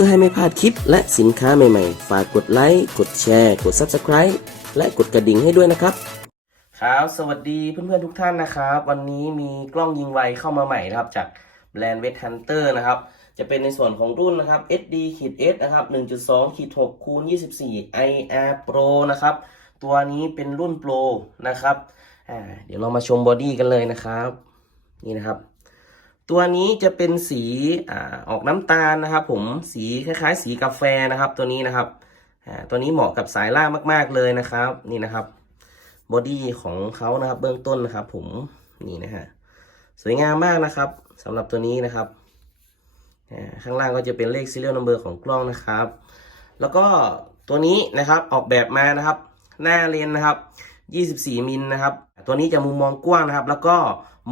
พื่อให้ไม่พลาดคลิปและสินค้าใหม่ๆ ฝากกดไลค์ กดแชร์ กด Subscribe และกดกระดิ่งให้ด้วยนะครับ ครับ สวัสดีเพื่อนๆทุกท่านนะครับ วันนี้มีกล้องยิงไวเข้ามาใหม่นะครับ จากแบรนด์ w e t Hunter นะครับ จะเป็นในส่วนของรุ่นนะครับ SD ขีด S นะครับ 1.2ขีด6คูณ24 IR Pro นะครับ ตัวนี้เป็นรุ่น Pro นะครับ อ่า เดี๋ยวเรามาชมบอดี้กันเลยนะครับ นี่นะครับ ตัวนี้จะเป็นสีอออกน้ำตาลนะครับ ผมสีคล้ายๆ สีกาแฟนะครับ ตัวนี้นะครับตัวนี้เหมาะกับสายล่ามาก ๆเลยนะครับ นี่นะครับบอดี้ของเขานะครับเบื้องต้นนะครับ ผมนี่นะฮะสวยงามมากนะครับสำหรับตัวนี้นะครับข้างล่างก็จะเป็นเลข serial number ของกล้องนะครับ แล้วก็ตัวนี้นะครับออกแบบมานะครับ หน้าเลนนะครับ 24 มิลนะครับ ตัวนี้จะมุมมองกว้างนะครับ แล้วก็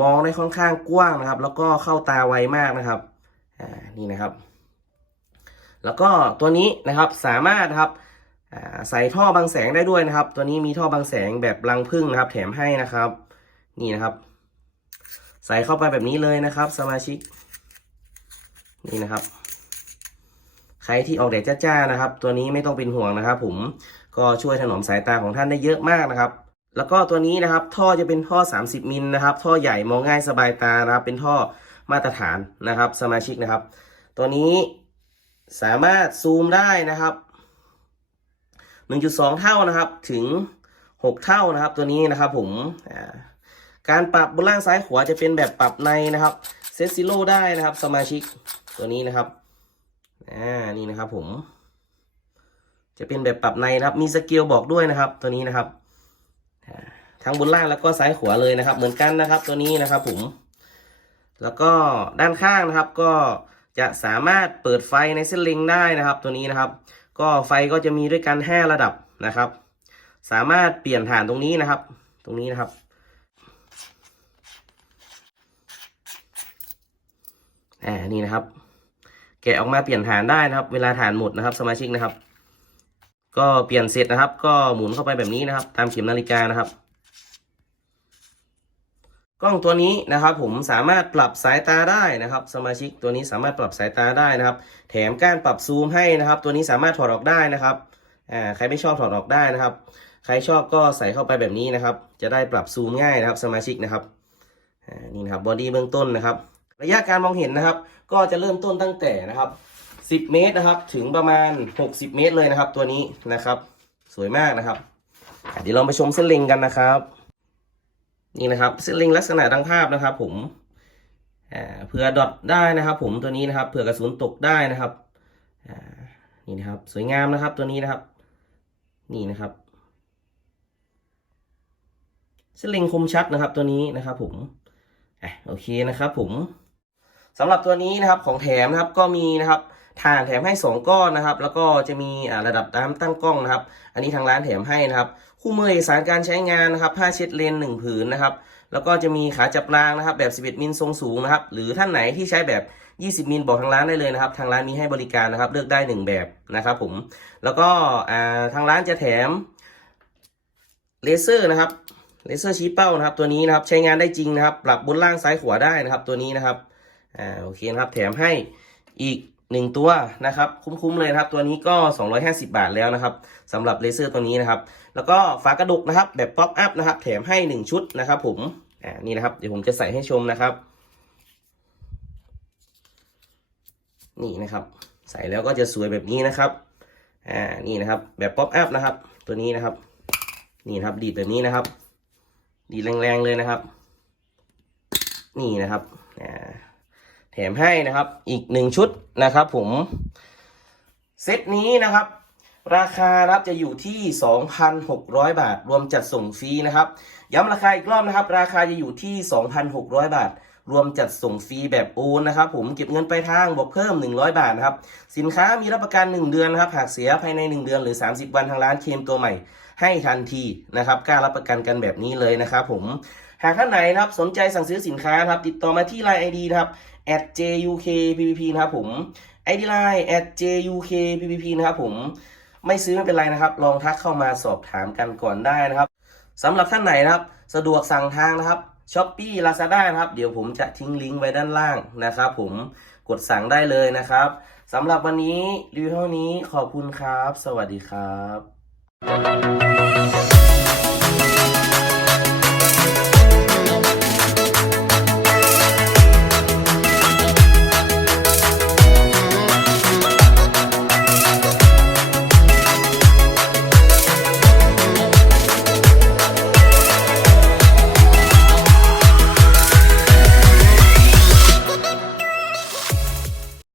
มองได้ค่อนข้างกว้างนะครับ แล้วก็เข้าตาไวมากนะครับอ่านี่นะครับ แล้วก็ตัวนี้นะครับสามารถครับอ่าใส่ท่อบังแสงได้ด้วยนะครับ ตัวนี้มีท่อบังแสงแบบรังผึ้งนะครับ แถมให้นะครับ นี่นะครับ ใส่เข้าไปแบบนี้เลยนะครับ สมาชิก นี่นะครับ ใครที่ออกแดดจ้าๆนะครับ ตัวนี้ไม่ต้องเป็นห่วงนะครับ ผมก็ช่วยถนอมสายตาของท่านได้เยอะมากนะครับ แล้วก็ตัวนี้นะครับท่อจะเป็นท่อ 30 มิลนะครับ ท่อใหญ่มองง่ายสบายตานะครับ เป็นท่อมาตรฐานนะครับ สมาชิกนะครับ ตัวนี้สามารถซูมได้นะครับ 1.2 เท่านะครับถึง 6 เท่านะครับ ตัวนี้นะครับผมการปรับบนล่างซ้ายขวาจะเป็นแบบปรับในนะครับเซตซิโลได้นะครับ สมาชิกตัวนี้นะครับอ่านี่นะครับผม จะเป็นแบบปรับในนะครับ มีสเกลบอกด้วยนะครับ ตัวนี้นะครับ ทั้งบนล่างแล้วก็ซ้ายขวาเลยนะครับ เหมือนกันนะครับตัวนี้นะครับผม แล้วก็ด้านข้างนะครับก็จะสามารถเปิดไฟในเส้นเล็งได้นะครับ ตัวนี้นะครับ ก็ไฟก็จะมีด้วยกัน 5 ระดับนะครับ สามารถเปลี่ยนฐานตรงนี้นะครับ ตรงนี้นะครับ อ่า นี่นะครับ แกะออกมาเปลี่ยนฐานได้นะครับ เวลาฐานหมดนะครับ สมาชิกนะครับ ก็เปลี่ยนเสร็จนะครับ ก็หมุนเข้าไปแบบนี้นะครับ ตามเข็มนาฬิกานะครับ กล้องตัวนี้นะครับ ผมสามารถปรับสายตาได้นะครับ สมาชิกตัวนี้สามารถปรับสายตาได้นะครับ แถมก้านปรับซูมให้นะครับ ตัวนี้สามารถถอดออกได้นะครับอ่าใครไม่ชอบถอดออกได้นะครับ ใครชอบก็ใส่เข้าไปแบบนี้นะครับ จะได้ปรับซูมง่ายนะครับ สมาชิกนะครับนี่นะครับบอดี้เบื้องต้นนะครับ ระยะการมองเห็นนะครับ ก็จะเริ่มต้นตั้งแต่นะครับ 10 เมตรนะครับ ถึงประมาณ 60 เมตรเลยนะครับ ตัวนี้นะครับ สวยมากนะครับ เดี๋ยวเราไปชมเส้นเล็งกันนะครับ นี่นะครับเส้นเล็งลักษณะดังภาพนะครับ ผมอ่าเผื่อดอทได้นะครับ ผมตัวนี้นะครับเผื่อกระสุนตกได้นะครับนี่นะครับ สวยงามนะครับตัวนี้นะครับ นี่นะครับเส้นเล็งคมชัดนะครับ ตัวนี้นะครับ ผมอะโอเคนะครับ ผมสำหรับตัวนี้นะครับของแถมนะครับก็มีนะครับ ถ่านแถมให้ 2 ก้อนนะครับ แล้วก็จะมีระดับน้ำตั้งกล้องนะครับ อันนี้ทางร้านแถมให้นะครับ คู่มือเอกสารการใช้งานนะครับผ้าเช็ดเลนหนึ่งผืนนะครับ แล้วก็จะมีขาจับรางนะครับ แบบ 11 มิลทรงสูงนะครับ หรือท่านไหนที่ใช้แบบ 20 มิลบอกทางร้านได้เลยนะครับ ทางร้านมีให้บริการนะครับ เลือกได้ 1 แบบนะครับผม แล้วก็ทางร้านจะแถมเลเซอร์นะครับ เลเซอร์ชี้เป้านะครับ ตัวนี้นะครับใช้งานได้จริงนะครับ ปรับบนล่างซ้ายขวาได้นะครับ ตัวนี้นะครับ อ่า โอเคนะครับ แถมให้อีก หนึ่งตัวนะครับคุ้มๆเลยนะครับ ตัวนี้ก็ 250 บาทแล้วนะครับสำหรับเลเซอร์ตัวนี้นะครับ แล้วก็ฝากระดุกนะครับ แบบป๊อปอัพนะครับ แถมให้ 1 ชุดนะครับ ผมอ่านี่นะครับ เดี๋ยวผมจะใส่ให้ชมนะครับ นี่นะครับ ใส่แล้วก็จะสวยแบบนี้นะครับอ่านี่นะครับ แบบป๊อปอัพนะครับ ตัวนี้นะครับ นี่นะครับ ดีดแบบนี้นะครับ ดีดแรงๆเลยนะครับ นี่นะครับอ่า แถมให้นะครับอีกหนึ่งชุดนะครับผมเซตนี้นะครับ ราคานะครับจะอยู่ที่ 2,600 บาท รวมจัดส่งฟรีนะครับ ย้ำราคาอีกรอบนะครับ ราคาจะอยู่ที่ 2,600 บาท รวมจัดส่งฟรีแบบโอนนะครับ ผมเก็บเงินไปลายทางบวกเพิ่ม 100 บาทนะครับ สินค้ามีรับประกัน 1 เดือนนะครับ หากเสียภายใน 1 เดือนหรือ 30 วันทางร้านเคลมตัวใหม่ ให้ทันทีนะครับกล้ารับประกันกันแบบนี้เลยนะครับผมหากท่านไหนนะครับสนใจสั่งซื้อสินค้านะครับ ติดต่อมาที่ Line ID นะครับ at @jukppp นะครับผม ID Line at @jukppp นะครับผมไม่ซื้อไม่เป็นไรนะครับ ลองทักเข้ามาสอบถามกันก่อนได้นะครับสำหรับท่านไหนนะครับ สะดวกสั่งทางนะครับช้อปปี้ลาซาด้านะครับ เดี๋ยวผมจะทิ้งลิงก์ไว้ด้านล่างนะครับผมกดสั่งได้เลยนะครับสำหรับวันนี้รีวิวเท่านี้ขอบคุณครับ สวัสดีครับ